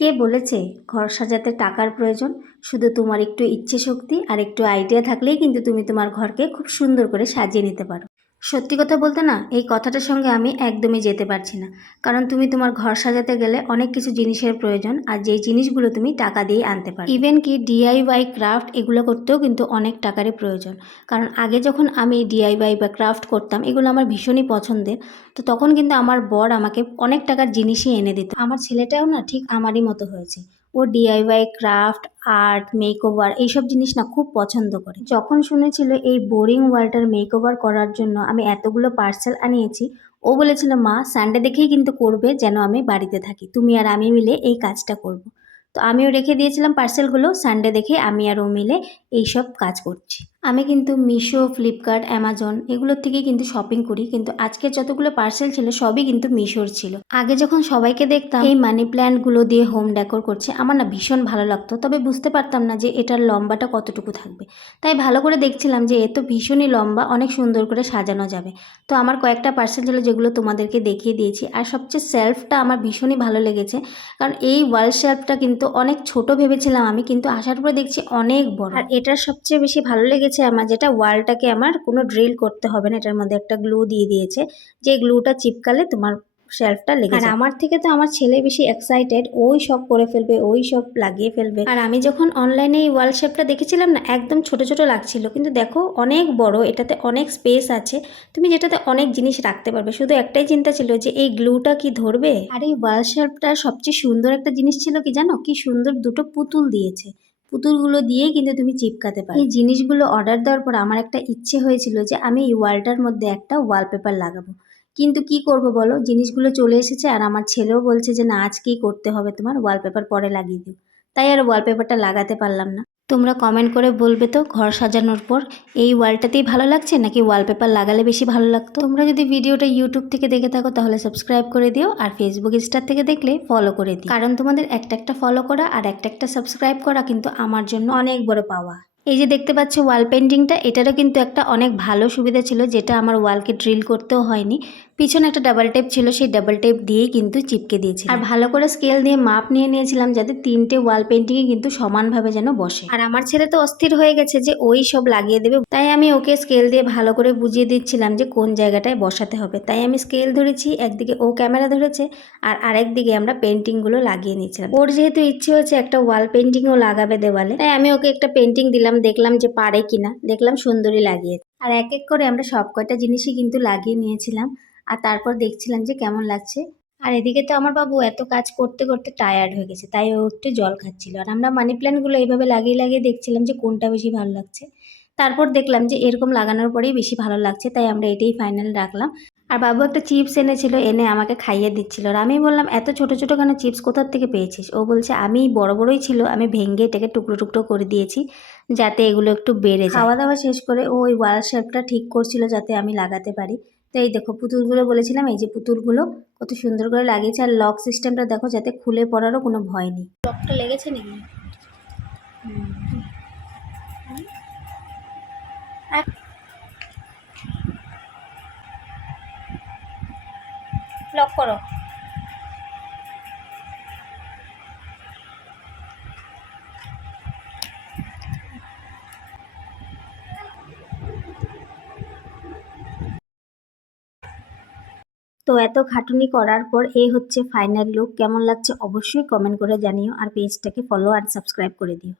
কে বলেছে ঘর সাজাতে টাকার প্রয়োজন? শুধু তোমার একটু ইচ্ছে শক্তি আর একটু আইডিয়া থাকলেই কিন্তু তুমি তোমার ঘরকে খুব সুন্দর করে সাজিয়ে নিতে পারো। সত্যি কথা বলতে না, এই কথাটার সঙ্গে আমি একদমই যেতে পারছি না। কারণ তুমি তোমার ঘর সাজাতে গেলে অনেক কিছু জিনিসের প্রয়োজন, আর যেই জিনিসগুলো তুমি টাকা দিয়ে আনতে পারো। ইভেন কি ডিআইওয়াই ক্রাফট এগুলো করতেও কিন্তু অনেক টাকারই প্রয়োজন। কারণ আগে যখন আমি ডিআইওয়াই বা ক্রাফট করতাম, এগুলো আমার ভীষণই পছন্দের। তো তখন কিন্তু আমার বর আমাকে অনেক টাকার জিনিসই এনে দিত। আমার ছেলেটাও না ঠিক আমারই মতো হয়েছে। ও ডিআইওয়াই ক্রাফট, আর্ট, মেকওভার এইসব জিনিস না খুব পছন্দ করে। যখন শুনেছিল এই বোরিং ওয়ালটার মেকওভার করার জন্য আমি এতগুলো পার্সেল আনিয়েছি, ও বলেছিল মা সানডে দেখেই কিন্তু করবে, যেন আমি বাড়িতে থাকি, তুমি আর আমি মিলে এই কাজটা করব। তো আমিও রেখে দিয়েছিলাম পার্সেলগুলো, সানডে দেখে আমি আর ও মিলে এইসব কাজ করছি। আমি কিন্তু মিশো, ফ্লিপকার্ট, অ্যামাজন এগুলোর থেকেই কিন্তু শপিং করি, কিন্তু আজকের যতগুলো পার্সেল ছিল সবই কিন্তু মিশোর ছিল। আগে যখন সবাইকে দেখতাম এই মানি প্ল্যান্টগুলো দিয়ে হোম ডেকোর করছে, আমার না ভীষণ ভালো লাগতো, তবে বুঝতে পারতাম না যে এটার লম্বাটা কতটুকু থাকবে। তাই ভালো করে দেখছিলাম যে এ তো ভীষণই লম্বা, অনেক সুন্দর করে সাজানো যাবে। তো আমার কয়েকটা পার্সেল ছিল যেগুলো তোমাদেরকে দেখিয়ে দিয়েছি। আর সবচেয়ে সেলফটা আমার ভীষণই ভালো লেগেছে, কারণ এই ওয়াল শেলফটা কিন্তু অনেক ছোট ভেবেছিলাম আমি, কিন্তু আসার পরে দেখছি অনেক বড়। আর এটার সবচেয়ে বেশি ভালো লেগেছে আমার যেটা, ওয়ালটাকে আমার কোনো ড্রিল করতে হবে না, এটার মধ্যে একটা গ্লু দিয়ে দিয়েছে, যে গ্লুটা চিপকালে তোমার শেলফটা লেগে যায়। আর আমার থেকে তো আমার ছেলে বেশি এক্সাইটেড, ওই সব করে ফেলবে, ওই সব লাগিয়ে ফেলবে। আর আমি যখন অনলাইনে এই ওয়াল শেপটা দেখেছিলাম না, একদম ছোট ছোট লাগছিল, কিন্তু দেখো অনেক বড়, এটাতে অনেক স্পেস আছে, তুমি যেটাতে অনেক জিনিস রাখতে পারবে। শুধু একটাই চিন্তা ছিল যে এই গ্লুটা কি ধরবে। আর এই ওয়াল শেপটার সবচেয়ে সুন্দর একটা জিনিস ছিল কি জানো, কি সুন্দর দুটো পুতুল দিয়েছে, পুতুলগুলো দিয়েই কিন্তু তুমি চিপকাতে পারো। এই জিনিসগুলো অর্ডার দেওয়ার পর আমার একটা ইচ্ছে হয়েছিল যে আমি এই ওয়ালটার মধ্যে একটা ওয়ালপেপার লাগাবো, কিন্তু কি করব বলো, জিনিসগুলো চলে এসেছে আর আমার ছেলেও বলছে যে না আজকেই করতে হবে, তোমার ওয়ালপেপার পরে লাগিয়ে দিও। তাই আর ওয়ালপেপারটা লাগাতে পারলাম না। তোমরা কমেন্ট করে বলবে তো ঘর সাজানোর পর এই ওয়ালটাতেই ভালো লাগছে নাকি ওয়ালপেপার লাগালে বেশি ভালো লাগতো। তোমরা যদি ভিডিওটা ইউটিউব থেকে দেখে থাকো তাহলে সাবস্ক্রাইব করে দিও, আর ফেসবুক ইনস্টা থেকে দেখলে ফলো করে দিও, কারণ তোমাদের একটা একটা ফলো করা আর একটা একটা সাবস্ক্রাইব করা কিন্তু আমার জন্য অনেক বড় পাওয়া। এই যে দেখতে পাচ্ছ ওয়াল পেন্টিংটা, এটারও কিন্তু একটা অনেক ভালো সুবিধা ছিল, যেটা আমার ওয়ালকে ড্রিল করতেও হয়নি। পিছনে একটা ডাবল টেপ ছিল, সেই ডাবল টেপ দিয়েই কিন্তু চিপকে দিয়েছি। আর ভালো করে স্কেল দিয়ে মাপ নিয়ে নিয়েছিলাম যাতে তিনটে ওয়াল পেন্টিংয়ে কিন্তু সমানভাবে যেন বসে। আর আমার ছেলে তো অস্থির হয়ে গেছে যে ওই সব লাগিয়ে দেবে, তাই আমি ওকে স্কেল দিয়ে ভালো করে বুঝিয়ে দিচ্ছিলাম যে কোন জায়গাটায় বসাতে হবে। তাই আমি স্কেল ধরেছি, একদিকে ও ক্যামেরা ধরেছে, আর আরেকদিকে আমরা পেন্টিংগুলো লাগিয়ে নিচ্ছিলাম। ওর যেহেতু ইচ্ছে হচ্ছে একটা ওয়াল পেন্টিংও লাগাবে দেওয়ালে, তাই আমি ওকে একটা পেন্টিং দিলাম, দেখলাম যে পারে কিনা, দেখলাম সুন্দরই লাগিয়েছে। আর এক এক করে আমরা সব কয়টা জিনিসই কিন্তু লাগিয়ে নিয়েছিলাম, আর তারপর দেখছিলাম যে কেমন লাগছে। আর এদিকে তো আমার বাবু এত কাজ করতে করতে টায়ার্ড হয়ে গেছে, তাই ও একটু জল খাচ্ছিল, আর আমরা মানি প্ল্যান্টগুলো এইভাবে লাগিয়ে লাগিয়ে দেখছিলাম যে কোনটা বেশি ভালো লাগছে। তারপর দেখলাম যে এরকম লাগানোর পরেই বেশি ভালো লাগছে, তাই আমরা এটাই ফাইনাল রাখলাম। আর বাবু একটা চিপস এনেছিল, এনে আমাকে খাইয়ে দিচ্ছিল, আর আমি বললাম এত ছোট ছোট কেন চিপস, কোথার থেকে পেয়েছিস? ও বলছে আমি বড় বড়ই ছিল, আমি ভেঙে এটাকে টুকরো টুকরো করে দিয়েছি যাতে এগুলো একটু বেড়ে যায়। খাওয়া দাওয়া শেষ করে ও ওই ওয়াল শেপটা ঠিক করছিল যাতে আমি লাগাতে পারি। তো এই দেখো পুতুলগুলো বলেছিলাম, এই যে পুতুলগুলো কত সুন্দর করে লাগিয়েছে, আর লক সিস্টেমটা দেখো যাতে খুলে পড়ারও কোনো ভয় নেই। লকটা লেগেছে নাকি? লক করো। তো এত খাটুনি করার পর এই হচ্ছে ফাইনাল লুক। কেমন লাগছে অবশ্যই কমেন্ট করে জানিও, আর পেজটাকে ফলো আর সাবস্ক্রাইব করে দিও।